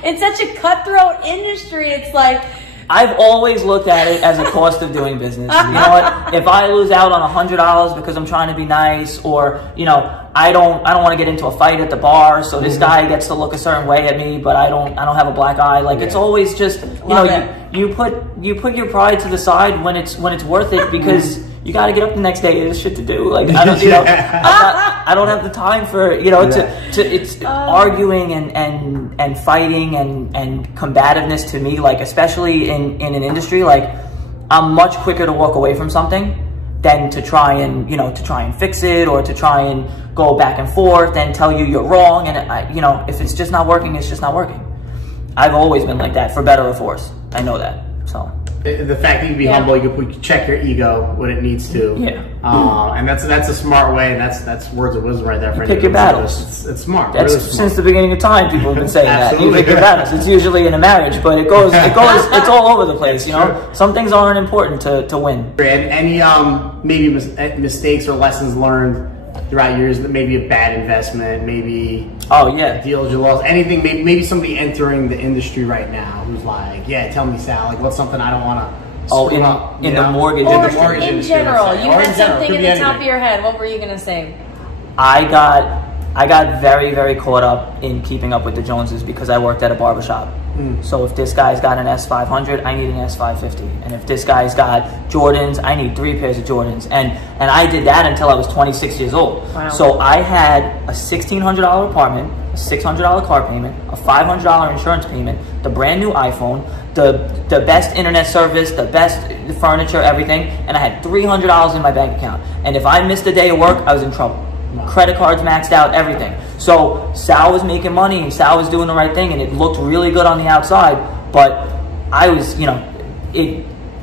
in such a cutthroat industry, it's like, I've always looked at it as a cost of doing business. You know what? If I lose out on $100 because I'm trying to be nice, or, you know, I don't want to get into a fight at the bar, so this guy gets to look a certain way at me, but I don't have a black eye. Like, it's always just, you know, you put your pride to the side when it's worth it, because you got to get up the next day. There's shit to do. Like, I don't, you know, I don't have the time for, you know, it's arguing and fighting and combativeness to me. Like, especially in an industry, like, I'm much quicker to walk away from something than to try and fix it, or to try and go back and forth and tell you you're wrong. And you know, if it's just not working, it's just not working. I've always been like that, for better or for worse. I know that. So the fact that you can be humble, you can check your ego when it needs to. And that's a smart way, and that's words of wisdom right there. For pick your battles. It's smart. That's really smart. Since the beginning of time, people have been saying that. You pick your battles. It's usually in a marriage, but it's all over the place. You know, some things aren't important to win. And any maybe mistakes or lessons learned throughout years, maybe a bad investment, maybe deals you lost, anything, maybe somebody entering the industry right now who's like, yeah, tell me, Sal, like, what's something I don't want to in the mortgage or industry. in general, you had something in the top of your head. What were you gonna say? I got very, very caught up in keeping up with the Joneses because I worked at a barbershop. So if this guy's got an S500, I need an S550. And if this guy's got Jordans, I need 3 pairs of Jordans. And I did that until I was 26 years old. Wow. So I had a $1,600 apartment a $600 car payment, a $500 insurance payment, the brand new iPhone, the best internet service, the best furniture, everything, and I had $300 in my bank account. And if I missed a day of work, I was in trouble. Credit cards maxed out, everything. So Sal was making money and Sal was doing the right thing and it looked really good on the outside, but I was, you know,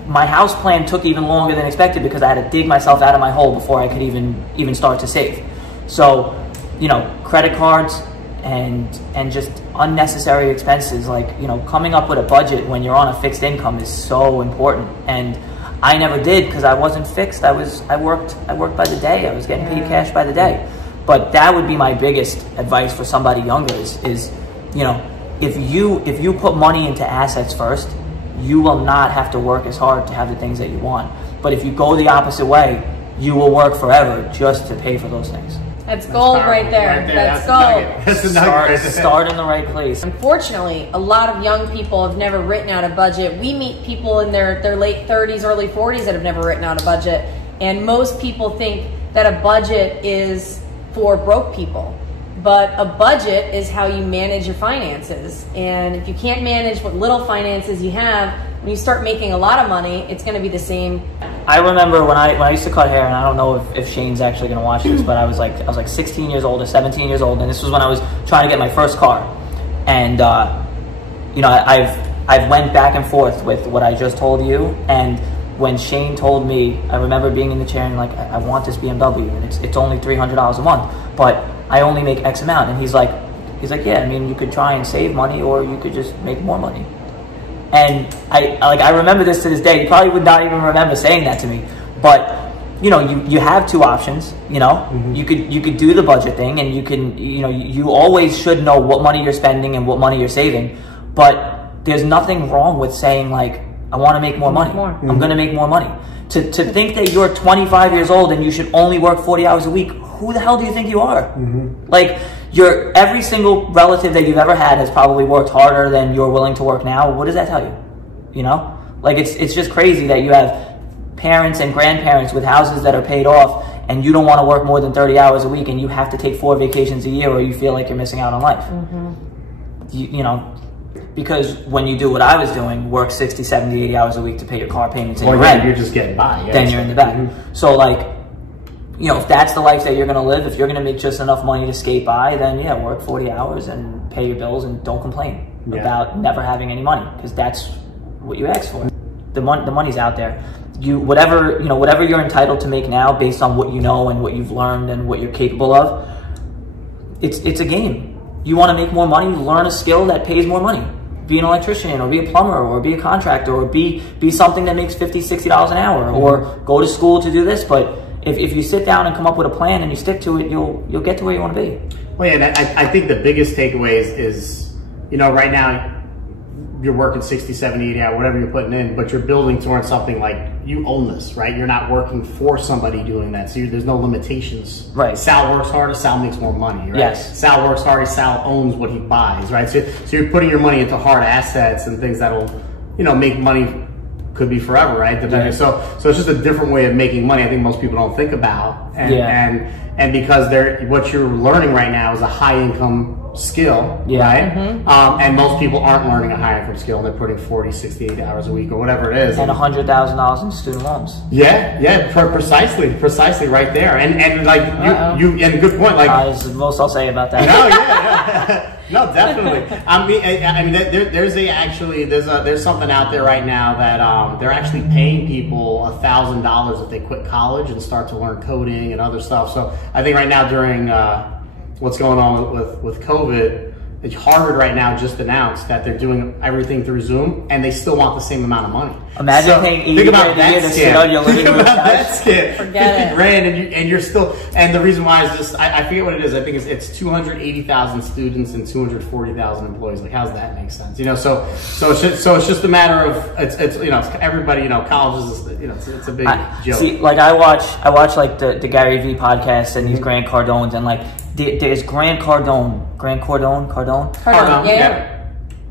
my house plan took even longer than expected because I had to dig myself out of my hole before I could even start to save. So, you know, credit cards and just unnecessary expenses, like, you know, coming up with a budget when you're on a fixed income is so important. And I never did because I wasn't fixed. I worked by the day. I was getting paid cash by the day. But that would be my biggest advice for somebody younger is, you know, if you put money into assets first, you will not have to work as hard to have the things that you want. But if you go the opposite way, you will work forever just to pay for those things. That's gold right there. That's gold. Start in the right place. Unfortunately, a lot of young people have never written out a budget. We meet people in their late 30s, early 40s that have never written out a budget. And most people think that a budget is for broke people. But a budget is how you manage your finances. And if you can't manage what little finances you have, when you start making a lot of money, it's going to be the same. I remember when I used to cut hair, and I don't know if Shane's actually going to watch this, but I was like 16 years old or 17 years old, and this was when I was trying to get my first car. And you know, I've went back and forth with what I just told you, and when Shane told me, I remember being in the chair and like, I want this BMW, and it's only $300 a month, but I only make X amount. And he's like, yeah, I mean, you could try and save money, or you could just make more money. And I remember this to this day. You probably would not even remember saying that to me, but you know, you have two options. You know, you could do the budget thing, and you can, you know, you always should know what money you're spending and what money you're saving. But there's nothing wrong with saying like, I want to make more money. I'm going to make more money. To think that you're 25 years old and you should only work 40 hours a week, who the hell do you think you are? Like, every single relative that you've ever had has probably worked harder than you're willing to work now. What does that tell you? You know? Like, it's just crazy that you have parents and grandparents with houses that are paid off and you don't want to work more than 30 hours a week and you have to take 4 vacations a year or you feel like you're missing out on life. You know, because when you do what I was doing, work 60, 70, 80 hours a week to pay your car payments and your rent, you're just getting by. Yeah, then you're in the back. So like, you know, if that's the life that you're going to live, if you're going to make just enough money to skate by, then yeah, work 40 hours and pay your bills and don't complain about never having any money, because that's what you asked for. The money's out there. Whatever you're entitled to make now based on what you know and what you've learned and what you're capable of, it's a game. You want to make more money, learn a skill that pays more money. Be an electrician, or be a plumber, or be a contractor, or be something that makes $50, $60 an hour, or go to school to do this. But if you sit down and come up with a plan and you stick to it, you'll get to where you want to be. Well, yeah, and I think the biggest takeaway is, you know, right now you're working 60, 70, 80 hours, whatever you're putting in, but you're building towards something like you own this, right? You're not working for somebody doing that, so there's no limitations. Right. Sal works harder, Sal makes more money, right? Yes. Sal works harder, Sal owns what he buys, right? So you're putting your money into hard assets and things that'll, you know, make money, could be forever, right? Yeah. So it's just a different way of making money. I think most people don't think about, and because what you're learning right now is a high income skill, right? And most people aren't learning a high income skill, and they're putting 40, 60, 80 hours a week or whatever it is. And $100,000 in student loans. Precisely right there. And like you and a good point. Like is the most I'll say about that. No, definitely. I mean, there's something out there right now that they're actually paying people $1,000 if they quit college and start to learn coding and other stuff. So I think right now during what's going on with COVID, Harvard right now just announced that they're doing everything through Zoom, and they still want the same amount of money. Imagine paying $80 grand a year to sit on your living room couch. Forget 50 grand, and you're still. And the reason why is just I forget what it is. I think it's 280,000 students and 240,000 employees. Like, how's that make sense? You know, so it's just a matter of it's you know, everybody, you know, colleges, you know, it's a big joke. See, like I watch like the Gary V podcast and these Grant Cardones, and like there's Grant Cardone,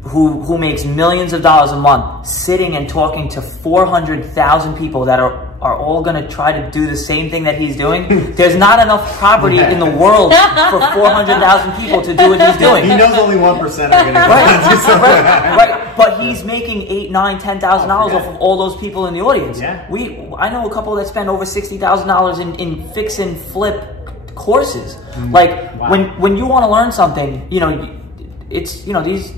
who makes millions of dollars a month sitting and talking to 400,000 people that are are all going to try to do the same thing that he's doing. There's not enough property in the world for 400,000 people to do what he's doing. He knows only 1% are going to do something. Right. But he's making $8,000, $9,000, $10,000 off of all those people in the audience. Yeah. I know a couple that spend over $60,000 in fix and flip courses. Like when you want to learn something, you know, it's, you know, these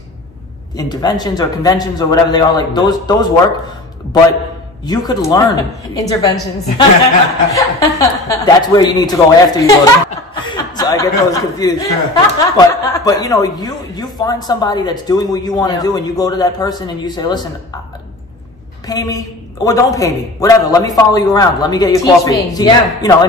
interventions or conventions or whatever they are, like those work, but you could learn interventions. That's where you need to go after you go to. So I get those confused. But you know, you find somebody that's doing what you want to do, and you go to that person and you say, listen, pay me or don't pay me, whatever. Let me follow you around. Let me get you coffee. Teach me. Yeah. You know,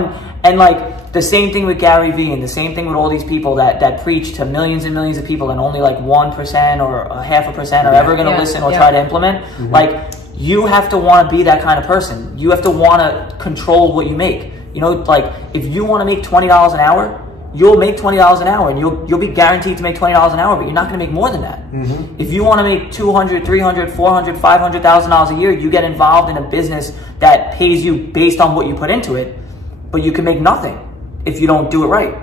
and like the same thing with Gary Vee, and the same thing with all these people that preach to millions and millions of people, and only like 1% or 0.5% are ever going to listen or try to implement. Like, you have to want to be that kind of person. You have to want to control what you make. You know, like if you want to make $20 an hour, you'll make $20 an hour, and you'll be guaranteed to make $20 an hour, but you're not going to make more than that. If you want to make $200,000, $300,000, $400,000, $500,000 a year, you get involved in a business that pays you based on what you put into it, but you can make nothing if you don't do it right.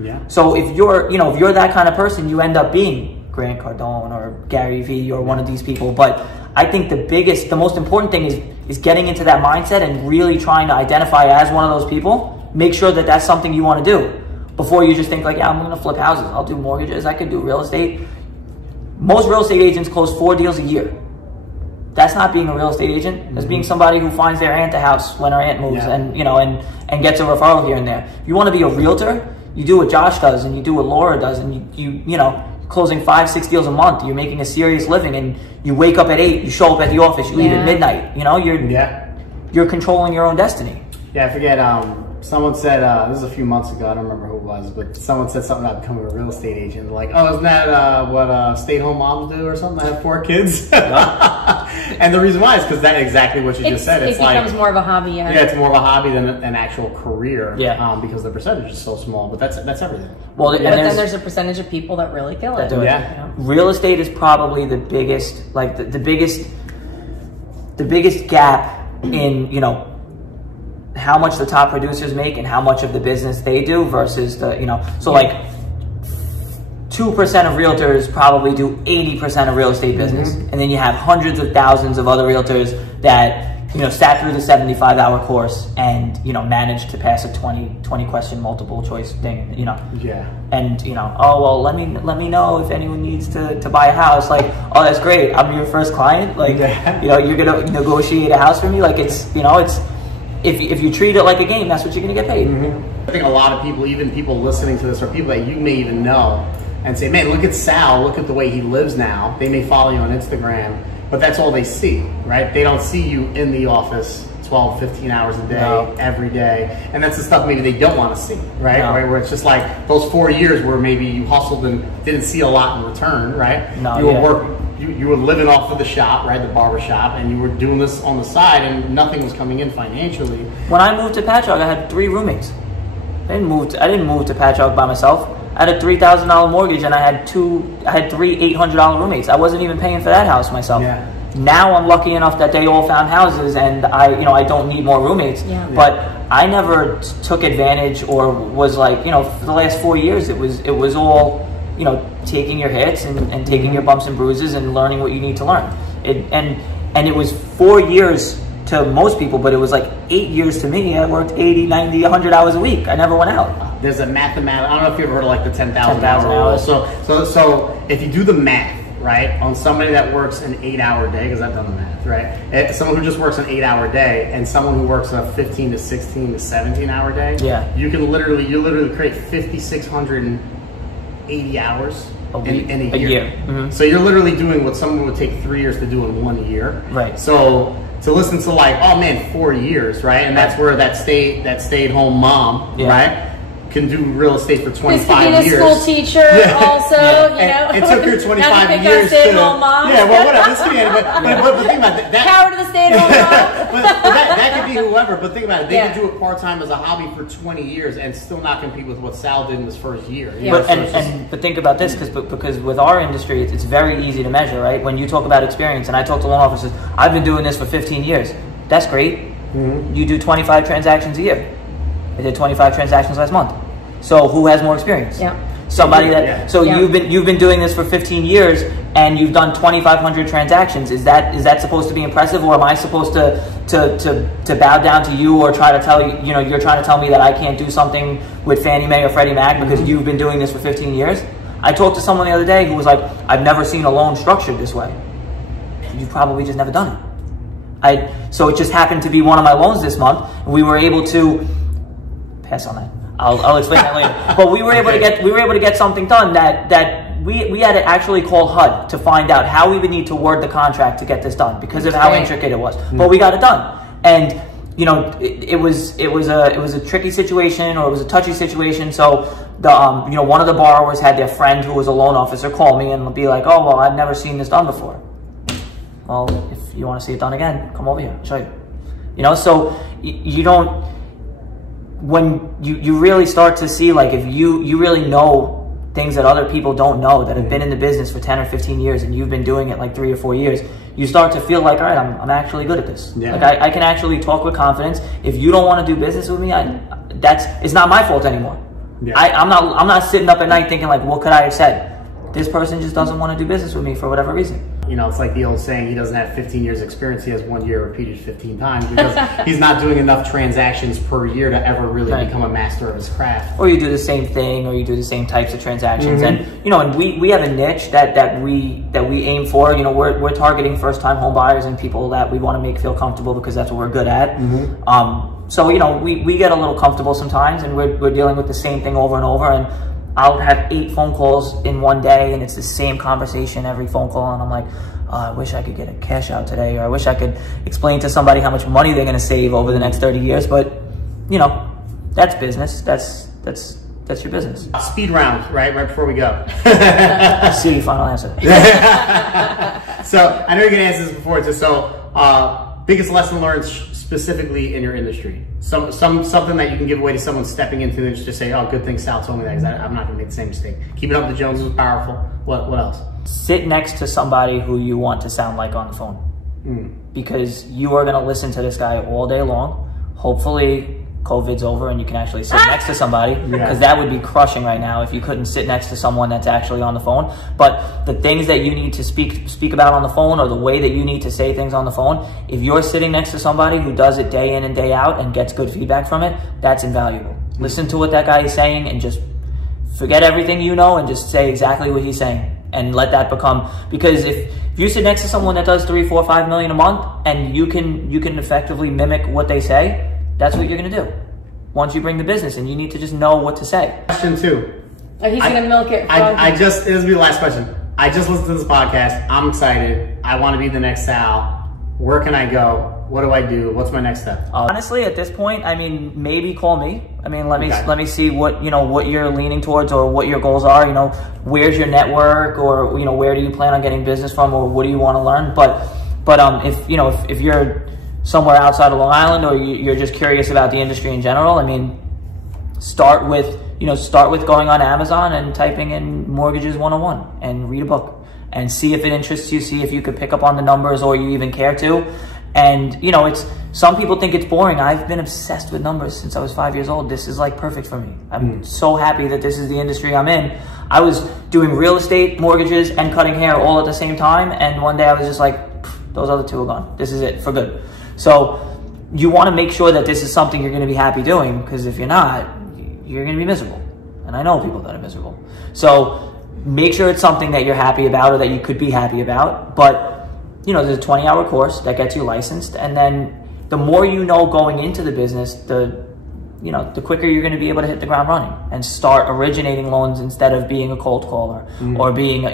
Yeah. So if you're, you know, if you're that kind of person, you end up being Grant Cardone or Gary Vee or one of these people. But I think the most important thing is getting into that mindset and really trying to identify as one of those people. Make sure that that's something you want to do before you just think like, yeah, I'm going to flip houses. I'll do mortgages. I could do real estate. Most real estate agents close 4 deals a year. That's not being a real estate agent. That's being somebody who finds their aunt a house when her aunt moves, and you know, and gets a referral here and there. If you want to be a realtor, you do what Josh does, and you do what Laura does, and you know, closing 5-6 deals a month. You're making a serious living, and you wake up at 8, you show up at the office, you leave at midnight. You know, you're controlling your own destiny. Yeah, I forget. Someone said, this was a few months ago, I don't remember who it was, but someone said something about becoming a real estate agent. Like, oh, isn't that what stay-at-home moms do or something? I have 4 kids. And the reason why is because that's exactly what you just said. It becomes more of a hobby. Yeah, it's more of a hobby than an actual career. Yeah. Because the percentage is so small, but that's everything. Well, but then there's a percentage of people that really kill it. Yeah. Real estate is probably the biggest, like the biggest gap in, you know, how much the top producers make and how much of the business they do versus the, you know, so like 2% of realtors probably do 80% of real estate business. And then you have hundreds of thousands of other realtors that, you know, sat through the 75-hour course and, you know, managed to pass a 20 question multiple choice thing, you know. Yeah. And, you know, oh, well, let me know if anyone needs to buy a house. Like, oh, that's great. I'm your first client. Like, you know, you're going to negotiate a house for me. Like, it's, you know, it's, if you treat it like a game, that's what you're going to get paid. I think a lot of people, even people listening to this, or people that you may even know, and say, man, look at Sal, look at the way he lives now. They may follow you on Instagram, but that's all they see, right? They don't see you in the office 12, 15 hours a day, every day. And that's the stuff maybe they don't want to see, right? Right? Where it's just like those 4 years where maybe you hustled and didn't see a lot in return, right? You were working. You were living off of the shop, right, the barber shop, and you were doing this on the side, and nothing was coming in financially. When I moved to Patchogue, I had 3 roommates. I didn't move to Patchogue by myself. I had a $3,000 mortgage, and I had 3 $800 roommates. I wasn't even paying for that house myself. Yeah. Now I'm lucky enough that they all found houses, and I don't need more roommates. Yeah. But I never took advantage or was like, you know, for the last 4 years, it was all, you know, taking your hits and taking your bumps and bruises and learning what you need to learn. And it was 4 years to most people, but it was like 8 years to me. I worked 80, 90, 100 hours a week. I never went out. There's a mathematical, I don't know if you've ever heard of like the 10,000 hour rule. So if you do the math, right, on somebody that works an 8-hour day, because I've done the math, right? Someone who just works an 8-hour day and someone who works a 15 to 16 to 17-hour day, you literally create 5,680 hours in a year. So you're literally doing what someone would take 3 years to do in 1 year. Right. So to listen to like, oh man, 4 years, right? And that's where that stay-at-home mom, right, can do real estate for 25 years. This could be a school teacher also, you know. It took her 25 years to... mom. Yeah, well, whatever. This could be anybody. But think about that. Power to the stay-at-home mom. but that could be whoever. But think about it. They could do it part-time as a hobby for 20 years and still not compete with what Sal did in his first year. But think about this, because with our industry, it's very easy to measure, right? When you talk about experience, and I talk to loan officers, I've been doing this for 15 years. That's great. You do 25 transactions a year. I did 25 transactions last month. So who has more experience? Yeah. Somebody that. So you've been doing this for 15 years and you've done 2,500 transactions. Is that supposed to be impressive, or am I supposed to bow down to you or try to tell you, you're trying to tell me that I can't do something with Fannie Mae or Freddie Mac because you've been doing this for 15 years? I talked to someone the other day who was like, I've never seen a loan structured this way. You've probably just never done it. So it just happened to be one of my loans this month. We were able to pass on that. I'll explain that later. But we were able to get something done that we had to actually call HUD to find out how we would need to word the contract to get this done because of how intricate it was. But we got it done. And it was a tricky situation, or it was a touchy situation. So the one of the borrowers had their friend who was a loan officer call me and be like, oh, well, I've never seen this done before. Well, if you want to see it done again, come over here, I'll show you. So you don't, when you really start to see, like, if you really know things that other people don't know, that have been in the business for 10 or 15 years and you've been doing it like 3 or 4 years, you start to feel like, all right, I'm actually good at this. Yeah. Like I can actually talk with confidence. If you don't want to do business with me, it's not my fault anymore. Yeah. I'm not sitting up at night thinking like, what could I have said? This person just doesn't want to do business with me for whatever reason. It's like the old saying, he doesn't have 15 years experience, he has 1 year repeated 15 times, because he's not doing enough transactions per year to ever really become a master of his craft. Or you do the same thing, or you do the same types of transactions. And and we have a niche that we aim for. We're targeting first-time home buyers and people that we want to make feel comfortable, because that's what we're good at. So we get a little comfortable sometimes, and we're dealing with the same thing over and over, and I'll have 8 phone calls in one day, and it's the same conversation every phone call, and I'm like, oh, I wish I could get a cash out today, or I wish I could explain to somebody how much money they're going to save over the next 30 years. But that's business. That's your business. Speed round, right before we go. C, final answer. So I know you're going to answer this before. Biggest lesson learned specifically in your industry. Something that you can give away to someone stepping into it, just say, oh, good thing Sal told me that, because I'm not going to make the same mistake. Keeping up with the Joneses was powerful. What else? Sit next to somebody who you want to sound like on the phone. Because you are going to listen to this guy all day long. Hopefully COVID's over and you can actually sit next to somebody, because that would be crushing right now if you couldn't sit next to someone that's actually on the phone. But the things that you need to speak about on the phone, or the way that you need to say things on the phone, if you're sitting next to somebody who does it day in and day out and gets good feedback from it, that's invaluable. Listen to what that guy is saying and just forget everything you know and just say exactly what he's saying, and let that become, because if you sit next to someone that does 3, 4, 5 million a month and you can effectively mimic what they say, that's what you're going to do once you bring the business, and you need to just know what to say. Question 2. Oh, he's going to milk it. This will be the last question. I just listened to this podcast. I'm excited. I want to be the next Sal. Where can I go? What do I do? What's my next step? Honestly, at this point, maybe call me. Let me see what you're leaning towards, or what your goals are. Where's your network, or where do you plan on getting business from, or what do you want to learn? But if you're somewhere outside of Long Island, or you're just curious about the industry in general, start with going on Amazon and typing in Mortgages 101 and read a book and see if it interests you, see if you could pick up on the numbers, or you even care to. And some people think it's boring. I've been obsessed with numbers since I was 5 years old. This is like perfect for me. I'm so happy that this is the industry I'm in. I was doing real estate, mortgages, and cutting hair all at the same time, and one day I was just like, those other two are gone. This is it for good. So you want to make sure that this is something you're going to be happy doing, because if you're not, you're going to be miserable. And I know people that are miserable. So make sure it's something that you're happy about, or that you could be happy about. But there's a 20-hour course that gets you licensed, and then the more you know going into the business, the quicker you're going to be able to hit the ground running and start originating loans instead of being a cold caller, or being,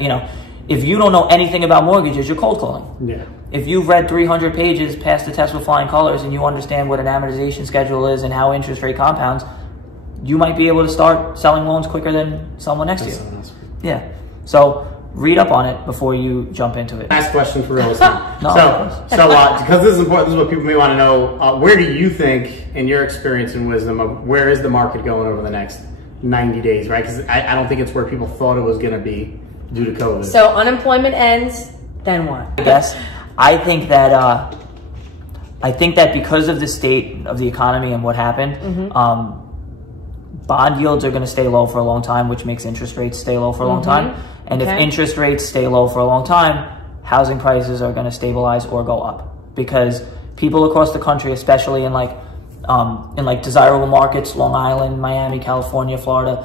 if you don't know anything about mortgages, you're cold calling. Yeah. If you've read 300 pages, passed the test with flying colors, and you understand what an amortization schedule is and how interest rate compounds, you might be able to start selling loans quicker than someone next to you. Yeah. So read up on it before you jump into it. Last question for real estate. Because this is important, this is what people may want to know. Where do you think, in your experience and wisdom, of where is the market going over the next 90 days, right? Because I don't think it's where people thought it was going to be due to COVID. So unemployment ends, then what? I guess. I think that I think that because of the state of the economy and what happened, bond yields are going to stay low for a long time, which makes interest rates stay low for a long time. And if interest rates stay low for a long time, housing prices are going to stabilize or go up, because people across the country, especially in like desirable markets, Long Island, Miami, California, Florida,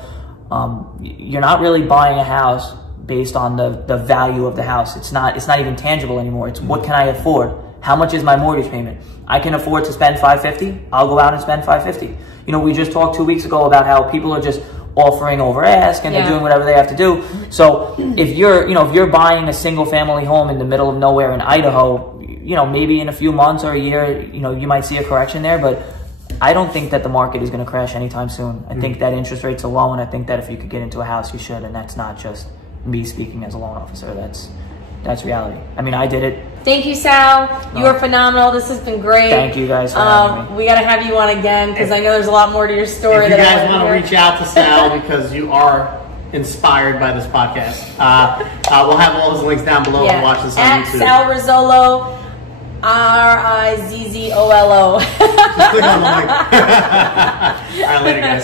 you're not really buying a house based on the value of the house. It's not even tangible anymore. It's what can I afford? How much is my mortgage payment? I can afford to spend $550. I'll go out and spend $550. You know, we just talked 2 weeks ago about how people are just offering over ask and they're doing whatever they have to do. So if you're buying a single family home in the middle of nowhere in Idaho, you know, maybe in a few months or a year, you know, you might see a correction there, but I don't think that the market is going to crash anytime soon. I think that interest rates are low, and I think that if you could get into a house, you should, and that's not just me speaking as a loan officer. That's reality. I mean, I did it. Thank you, Sal. You are phenomenal. This has been great. Thank you guys for having me. We got to have you on again, because I know there's a lot more to your story. If you guys want to reach out to Sal because you are inspired by this podcast, we'll have all his links down below to watch this on YouTube. Sal Rizzolo, Rizzolo. Just click on the link. All right, later, guys.